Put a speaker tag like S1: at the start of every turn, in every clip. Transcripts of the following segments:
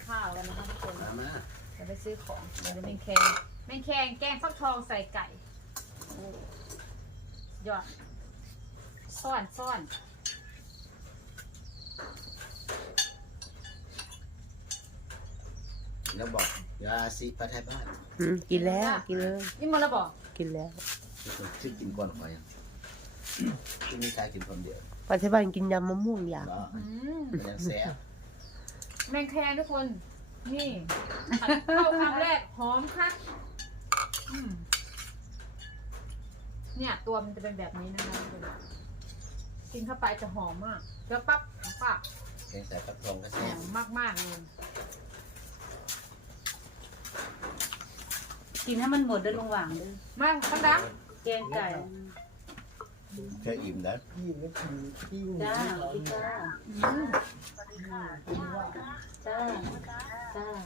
S1: ข้าวกันนะคะทุกคน
S2: มา
S1: จะไปซื้อของเดี๋ยวจะเป็นแคงแกงฟักทองใส่ไก่ยอดซ่อน
S2: แล้วบอกยาสีปลาไทยบ้าน
S3: กินแล้วกินเลย
S1: นี่มันระบอก
S3: กินแล้ว
S2: ชื่อกินก่อนไปที่มีชายกินคนเดียว
S3: ปัจจุบันกินยำมะม่วงอย่าง
S2: มันยังแซ่บ
S1: แมงแคงทุกคนนี่ผัดเข้าครั้งแรกหอมคักเนี่ยตัวมันจะเป็นแบบนี้นะคะทุกคนกินเข้าไปจะหอมมากแล้วปั๊บปาก
S2: แกงใส่ปลาทองก็
S1: ห
S2: แซ่
S1: อบ มมากๆเลย
S4: กินให้มันหมดเด้อลุงหว่างเด้อ
S1: มาตั้งดัง
S4: แกงไก่
S2: แค่อิ่มนะ
S4: จ้าพี่จ้าจ้าจ้า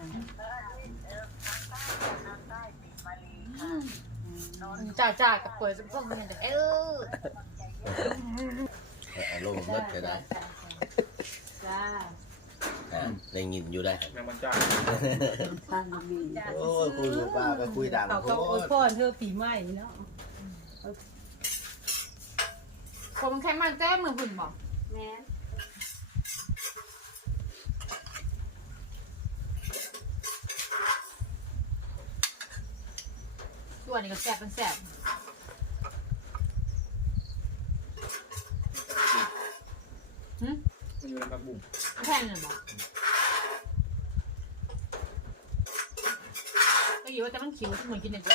S1: จ่ากับเปิดจะพวกมันจะ
S2: อารมณ์เลิศก็ได้
S4: จ้า
S2: ได้ยินอยู่ได้
S5: แมงมันจ้า
S4: ท่านมี
S2: โอ้ยคุยกับป้าก็คุยดัง
S4: เขา
S2: โค
S4: ก็อวย
S2: ต
S4: พรเธอปีใหม่เนาะ
S1: ผมแค่มันแจ้มือหุ่นบอก
S4: แม่
S1: ตัวนี้ก็แสบเป็นแสบหืม
S5: มันอยู่ในผักบุ้ง
S1: แค่นั้นบอกก็อยู่ว่าแต่มันขิวเหมือนกินเด็กเลย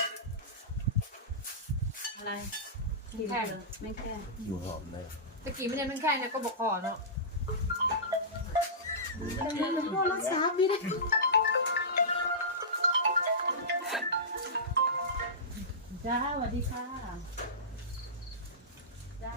S4: อะไรกินเลยไม่แค่
S2: อยู่หอมเลย
S1: ตะกี้ไม่ได้มันแค่เนี่ยก็บอกคอเนาะ
S4: โทรศัพท์มีได้จ้าสวัสดีค่ะจ้า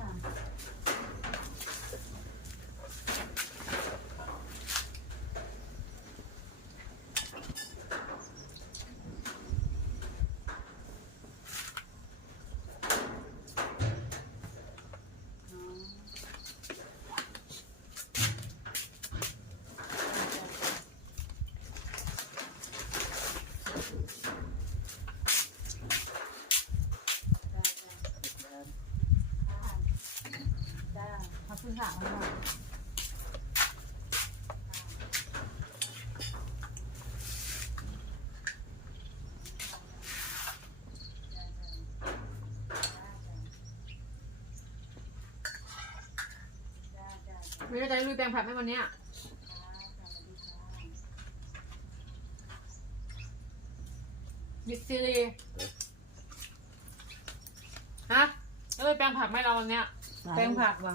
S1: ขอบคุณค่ะไม่ได้จะลุยแปลงผักไหมวันเนี้ยยิซีรีฮะจะลุยแปลงผักไหมเราวันเนี้ย
S4: แตงผักว่ะ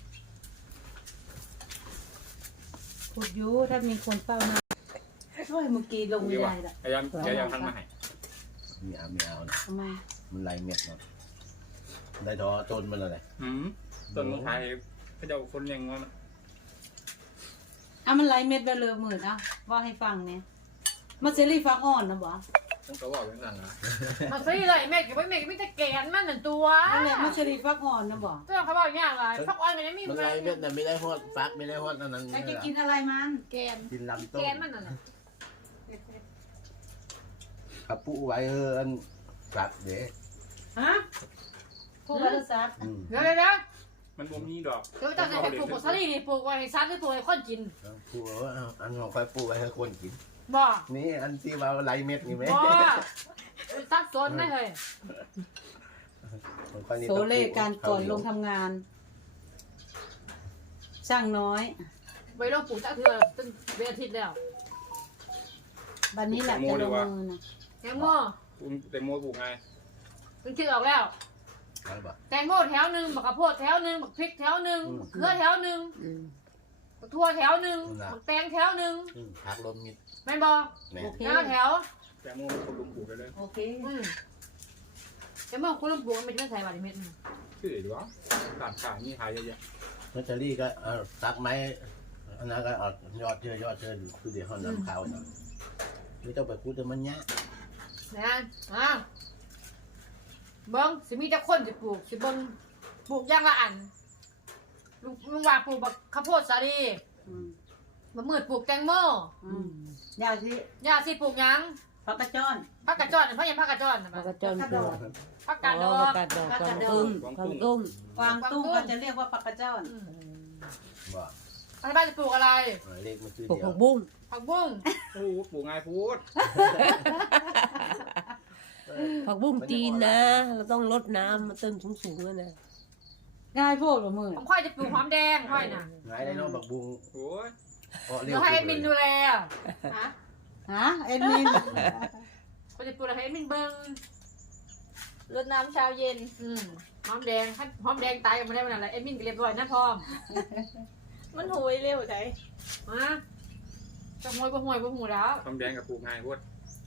S4: ขุดยูถ้ามีคนเฝ้านะโอ้ยเมื่อกี้ลงไม่ได้ละ
S5: พยายามทันมาให้
S2: มีเอานะ
S4: ทำไม
S2: มันลายเม็ดเนาะได้ดอต้นมันเลย
S5: ต้นมะพร้าวเขาจะเอาคนยังว่า
S4: มันไล่เม็ดไปเลยหมื่นว่าให้ฟังเนี่ยมาเซรี่ฟักอ่อนนะบ่
S5: ต้องตัวบอกเป็นสั่งนะ
S1: มาซื้อเลยแม่เก็บไว้แม่ก็ไม่ได้แกนมันหนึ่งตัว
S4: นั่นแหละมาเซรี่ฟักอ่อนนะบ่
S1: ตัวเขาบอกอย่างไรพักอ้อยมันยังมี
S2: มันลายเม็ดน่ะไม่ได้ฮอดฟักไม่ได้ฮอดนั่น
S4: ใครจะกินอะไรมัน
S1: แกน
S2: กินลำต้
S1: แก
S2: น
S1: นมันนั่นแหละ
S2: ขับปุ๊ไว้อันฟักเด้
S4: ฮะผู้บริษัท
S1: เดี๋ยว
S5: มันบ่มีดอก
S1: เดี๋ยวจะให้ปลูกผลสลีนี่ปลูกไว้ให้ซัดหรือปลูกให้คนกิน
S2: ปุ๊อันของค่อยปุ๊ไว้ให้คนกิน
S1: บ่
S2: นี่อันที่ว่าลายเม็ดนี่ไหม
S1: บ่ซัดโซนได้เลย
S4: โซเล่การก่อนลงทำงาน ช่างน้อย
S1: ไว้ลองปลูกตั้งเถื่อจนเป็นอาทิตย์แล้ว
S4: วันนี้แหละจะลงมือนะ
S1: แตงโม
S5: แตงโมปลูกไง
S1: มันคิดออกแล้ว
S2: อะไรบ่
S1: แตงโมแถวหนึ่งบักข้าวโพดแถวหนึ่งบักพริกแถวหนึ่งบักเขือแถวหนึ่งบักทั่วแถวหนึ่งบักแตงแถวหนึ่ง
S2: พักลมมิด
S1: แม่นบ่
S2: แม่
S4: โอเค
S1: แถว
S5: แตงโมคนลุงปลูกได้เลย
S4: โอเค
S1: แต่เมื่อคุณลุงปลูกมันไม่ใช่บาริเม็ด
S5: ชื่ออะไรวะต่างนี่หายเยอะ
S2: ลอตเตอรี่ก็ตักไม้อันนั้นก็ยอดเชื่อคือเดี๋ยวเขานำข้าวเนาะไม่ต้องไปพูดแต่มันยะ
S1: นะเบิ้งสิมีแต่คนสิปลูกสิเบิ้งปลูกอย่างละอันลุงว่าปลูกบักข้าวโพดสาลี
S4: อืม
S1: มะมืดปลูกแตงโม
S4: อืมยาสิ
S1: ย่าสิปลูกหยัง
S4: ผักกระจอน
S1: ผักกระจอนเพราะยังผักกระจอนน่ะ
S3: ปลา
S1: บั
S3: ก
S1: ด
S3: ระจอนปลูก
S1: ผักกาดด
S3: อ๋
S1: อ
S3: อก ประกาศดอกกวางตุ้งกวางตุ้ง
S4: กวางตุ้งก็จะเรียกว่าผักกระจอน
S2: ว่า
S1: อันนี้บ้านจะปลูกอะไร
S2: เลขมันคือ
S3: ปลูก
S2: เดียว
S3: ผักบุ้ง
S1: ผักบุ้ง
S5: โอ้โหปลูกง่ายพูด
S3: ผักบุ้งจีนนะเราต้องรดน้ำมาเติมสูงๆเลยนะ
S4: ง่ายโพดหรือมือ
S1: ผมค่อยจะปลูกหอมแดงค่อยน่ะ
S2: ง่ายได้น้องบักบุง
S5: โอ้ย
S2: เพราะเร็
S1: เดี๋
S2: ว
S1: ยวให้เอ็ดมินดูแล
S4: ฮะเอ็ดมิน
S1: เขาจะปลูกอะไรให้เอ็ดมินเบิ้ง
S6: รดน้ำเช้าเย็น
S1: หอมแดงให้หอมแดงตายกันมาได้วันไหนเอ็ดมินก็เรียบร้อยนะพร้อม
S6: มันโหยเร็วใจ
S1: มาจะหวยบ่หวยบ่หูแล้ว
S5: ทำแดงกับปลูกง่ายพูด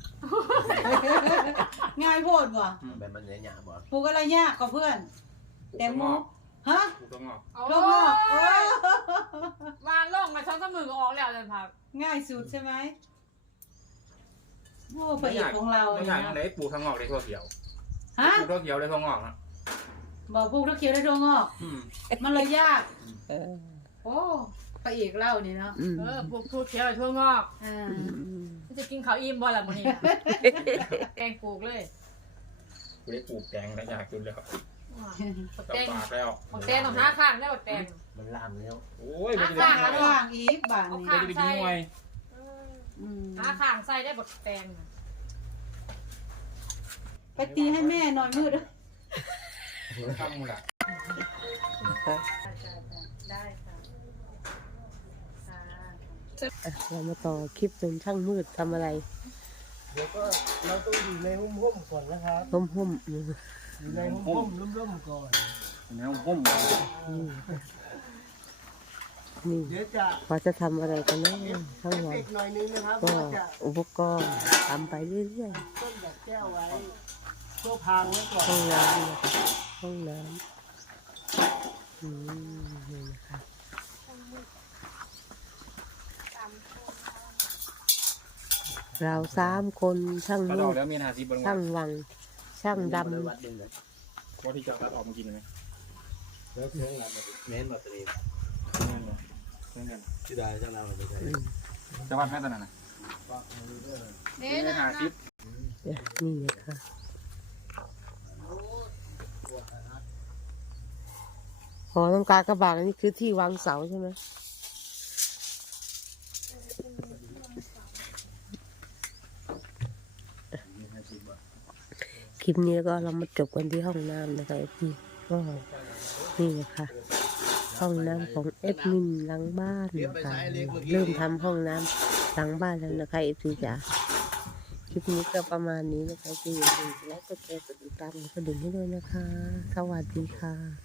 S4: ง่ายโพดว่ะ
S2: แบบมันเนี่ยบ่
S4: ปลูกอะไรยากกว่าเพื่อน แตงโมฮะ
S5: ปลูกต้นงอก
S1: เอา
S4: ลงอ่ะโอ้
S1: วานล่องมาช้อนสมือก็ออกแล้วเลยพัก
S4: ง่ายสุดใช่ไหมโอ้ประเอกของเรา
S5: ไม่อยากอะไรปลูกทางงอกได้ทั่วเขียว
S4: ฮะ
S5: ปลูกทั่วเขียวได้ทั่วงอกนะ
S4: บอกปลูกตะเคียวได้ดวงงอก มันเลยยาก
S3: เออ
S4: โอ้ประเอกเล่านี่เนาะ
S3: อืม
S1: ปลูกถั่วเขียวถั่วงอก
S4: อ่า
S1: จะกินข้าวอิ่มบ่ล่ะมื้อนี้แกงปลูกเลย
S5: กูได้ปลูกแตงแล้วอยากกินแล้ว
S1: บัก
S5: จับ
S1: แตง
S5: ปากแล้ว
S1: บักแตงต้องหาข้างได้บักแตง
S2: มันล่ามแล้ว
S5: โอ้ยมันจะ
S1: ข้า
S5: ได้
S1: ง
S5: กิน
S1: ๆ
S5: อะไร
S4: ว่างอีกบ้านนี้
S5: มันจะได้กินมวย
S4: อืม
S1: หาข้างใส่ได้บักแตง
S4: ไปตีให้แม่หน่อยมืด
S5: ทำมึงละ
S4: ได้ค่ะ
S3: เรามาต่อคลิปจนช่างมืดทำอะไร
S7: เดี๋ยวก็เราต้องอยู่ในห่มๆก่อนนะครับ
S3: ห่มๆ
S7: อยู่ในห่มๆร่มๆก่อน
S5: แนวพุ่ม
S3: นี่
S7: เดี๋ยวจะ
S3: พอจะทำอะไรกันนะทั้งวัน
S7: เด็กหน่อยนึงนะครับ
S3: ก็
S7: ว่าจะ
S3: อุปกรณ์ทำไปเรื่อย
S7: ต้นแบบแก้วไว้โซ่พางไว้ก่อน
S3: ๆห้องน้ำนะคะห้องน้ำนี่นะคะเรา3 คนช่าง
S5: กระ
S3: มื
S5: ดอก
S3: ด
S5: แล้วมีนาทีบน
S3: ช่างวัง ช่างด
S2: วัดดินเลย
S5: ว่าที่จะตัดออกมากินไหม
S2: แล้วเสียงหลับเน้นบัตรดี
S5: เงิน
S2: ที่ได้ช่างเราไปใช้
S5: จะวัดแม่ตอนนั้นนะ
S1: นี่
S5: นี่
S1: นะ
S5: หาทิป
S3: ำนี่นะคะหอต้องการกระบะอันนี้คือที่วางเสาใช่ไหมคลิปนี้ก็เรามาจบกันที่ห้องน้ำนะคะพี่ก็นี่นะคะห้องน้ำของเอฟมินหลังบ้านนะคะเริ่มทำห้องน้ำหลังบ้านแล้วนะคะเอฟซีจ๋าคลิปนี้ก็ประมาณนี้นะคะที่อย่าลืมและก็แชร์กดติดตามกดกระดิ่งให้ด้วยนะคะ สวัสดีค่ะ